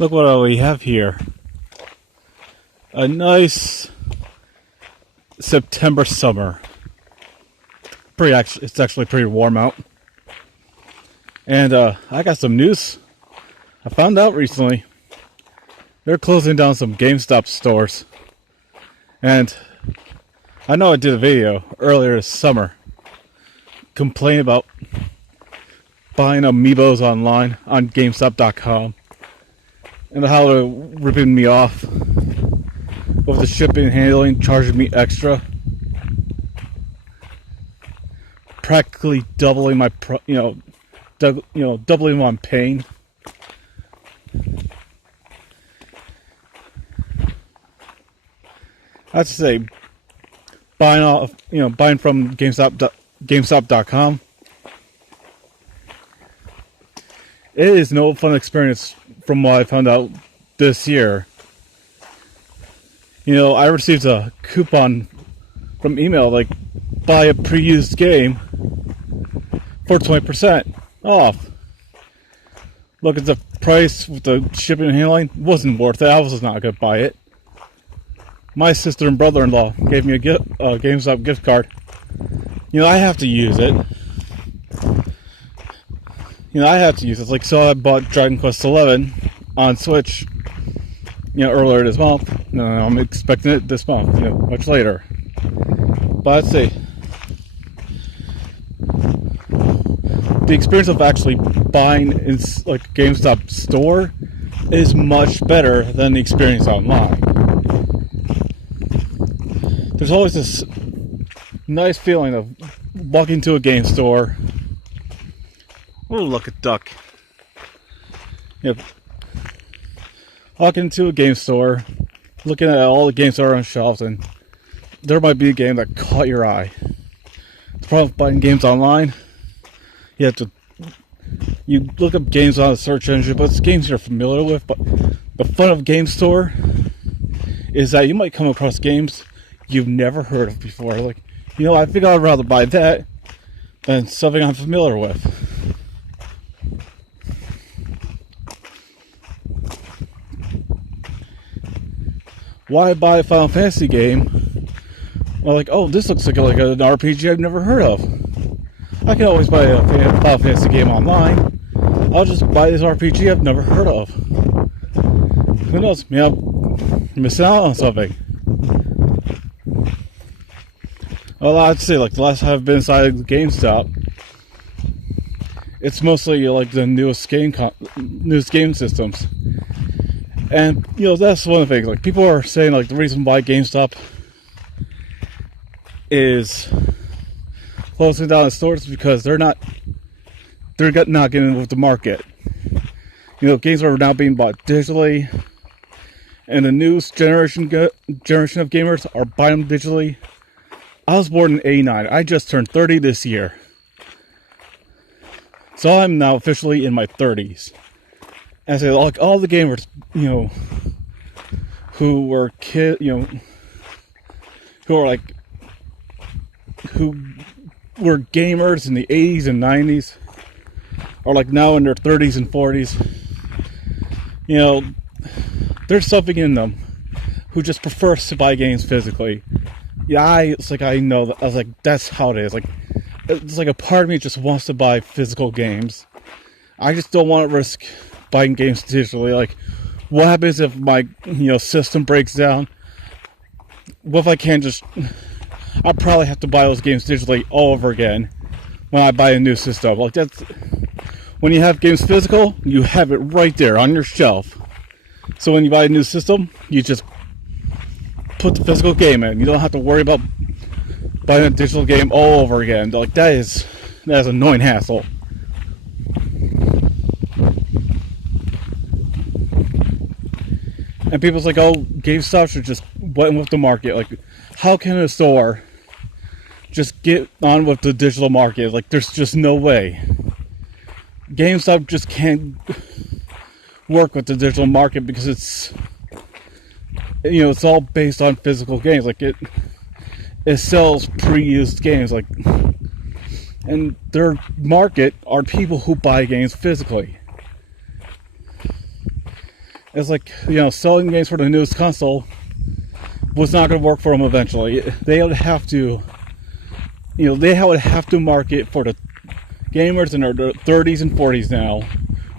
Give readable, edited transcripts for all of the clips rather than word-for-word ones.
Look what we have here. A nice September summer. It's actually pretty warm out. And I got some news. I found out recently they're closing down some GameStop stores. And I know I did a video earlier this summer complaining about buying amiibos online on GameStop.com and how they're ripping me off with the shipping and handling, charging me extra, practically doubling my doubling what I'm paying. I have to say, buying from GameStop.com, it is no fun experience from what I found out this year. I received a coupon from email, like, buy a pre-used game for 20% off. Look at the price with the shipping and handling. Wasn't worth it. I was not going to buy it. My sister and brother-in-law gave me a GameStop gift card. I have to use it. It's like, so I bought Dragon Quest XI on Switch, earlier this month. I'm expecting it this month, much later. But I'd say the experience of actually buying in like GameStop store is much better than the experience online. There's always this nice feeling of walking into a game store. Oh, look at duck. Walking into a game store, looking at all the games that are on shelves, and there might be a game that caught your eye. The problem with buying games online, you look up games on a search engine, but it's games you're familiar with. But the fun of game store is that you might come across games you've never heard of before. Like, I think I'd rather buy that than something I'm familiar with. Why buy a Final Fantasy game? Well, like, oh, this looks like an RPG I've never heard of. I can always buy a Final Fantasy game online. I'll just buy this RPG I've never heard of. Who knows? Maybe I'm missing out on something. Well, I'd say, like, the last time I've been inside GameStop, it's mostly like the newest game systems. And, that's one of the things. Like, people are saying, like, the reason why GameStop is closing down the stores is because they're not getting with the market. Games are now being bought digitally, and the newest generation of gamers are buying them digitally. I was born in '89. I just turned 30 this year. So I'm now officially in my 30s. And I say, like, all the gamers, who were who were gamers in the 80s and 90s, are like now in their 30s and 40s. There's something in them who just prefers to buy games physically. Yeah, I know that. I was like, that's how it is. Like, it's like a part of me just wants to buy physical games. I just don't want to risk buying games digitally. Like, what happens if my system breaks down? What if I can't just? I'll probably have to buy those games digitally all over again when I buy a new system. Like, that's when you have games physical, you have it right there on your shelf. So when you buy a new system, you just put the physical game in. You don't have to worry about buying a digital game all over again. Like, that is annoying hassle. And people's like, oh, GameStop should just went with the market. Like, how can a store just get on with the digital market? Like, there's just no way. GameStop just can't work with the digital market because it's all based on physical games. Like, it sells pre-used games. Like, and their market are people who buy games physically. It's like, selling games for the newest console was not going to work for them eventually. They would have to, they would have to market for the gamers in their 30s and 40s now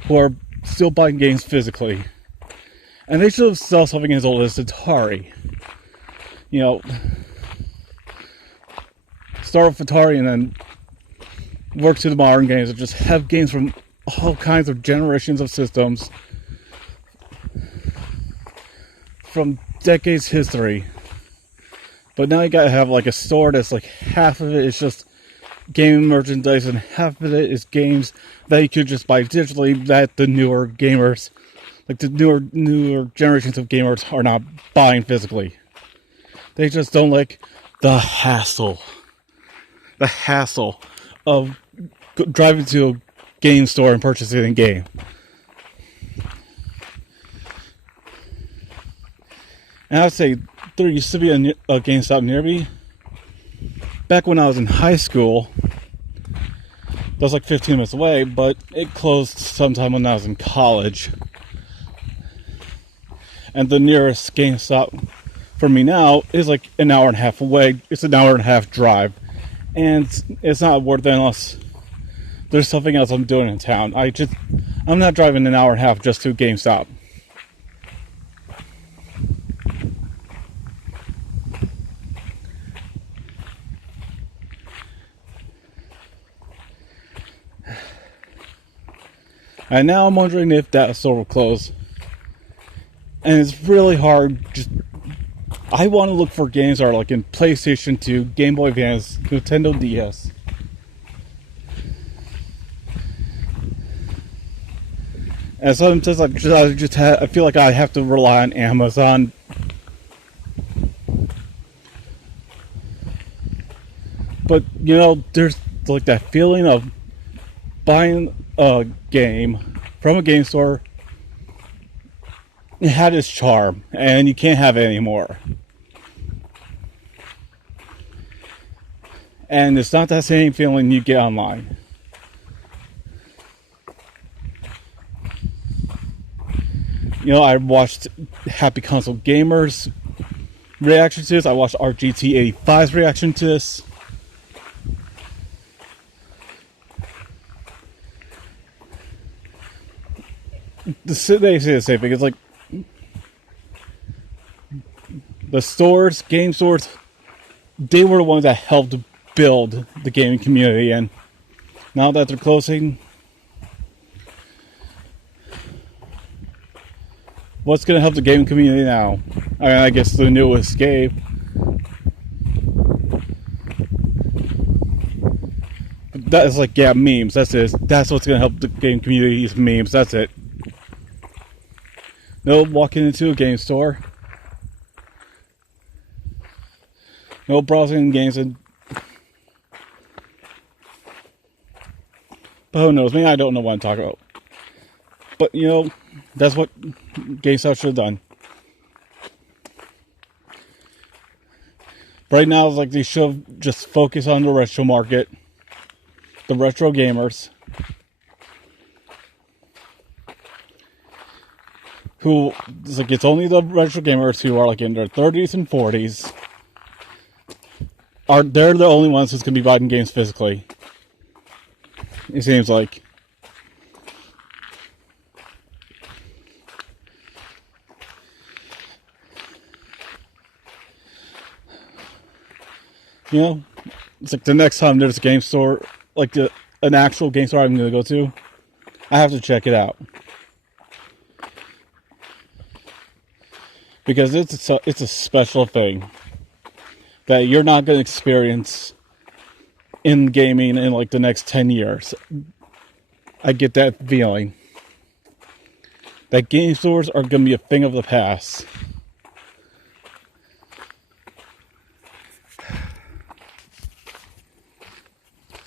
who are still buying games physically. And they should sell something as old as Atari. Start with Atari and then work to the modern games and just have games from all kinds of generations of systems from decades history. But now you gotta have like a store that's like half of it is just game merchandise and half of it is games that you could just buy digitally that the newer gamers, like the newer generations of gamers, are not buying physically. They just don't like the hassle of driving to a game store and purchasing a game. And I would say there used to be a GameStop near me. Back when I was in high school, that was like 15 minutes away, but it closed sometime when I was in college. And the nearest GameStop for me now is like an hour and a half away. It's an hour and a half drive. And it's not worth it unless there's something else I'm doing in town. I'm not driving an hour and a half just to GameStop. And now I'm wondering if that store will close. And it's really hard. I want to look for games that are like in PlayStation 2, Game Boy Advance, Nintendo DS. And sometimes I feel like I have to rely on Amazon. But there's like that feeling of buying a game from a game store. It had its charm, and you can't have it anymore. And it's not that same feeling you get online. I watched Happy Console Gamer's reaction to this. I watched RGT85's reaction to this. They say the same thing. It's like the stores, game stores, they were the ones that helped build the gaming community, and now that they're closing, what's going to help the gaming community now? I guess the new Escape. That is like, memes. That's it. That's what's going to help the gaming community, is memes. That's it. No walking into a game store. No browsing games. But who knows? Maybe I don't know what I'm talking about. But, that's what GameStop should have done. Right now, it's like they should have just focused on the retro market. The retro gamers. Who, it's only the retro gamers who are like in their 30s and 40s. They're the only ones who's going to be buying games physically. It seems like. It's like the next time there's a game store, like an actual game store I'm going to go to, I have to check it out. Because it's a special thing that you're not going to experience in gaming in like the next 10 years. I get that feeling that game stores are going to be a thing of the past.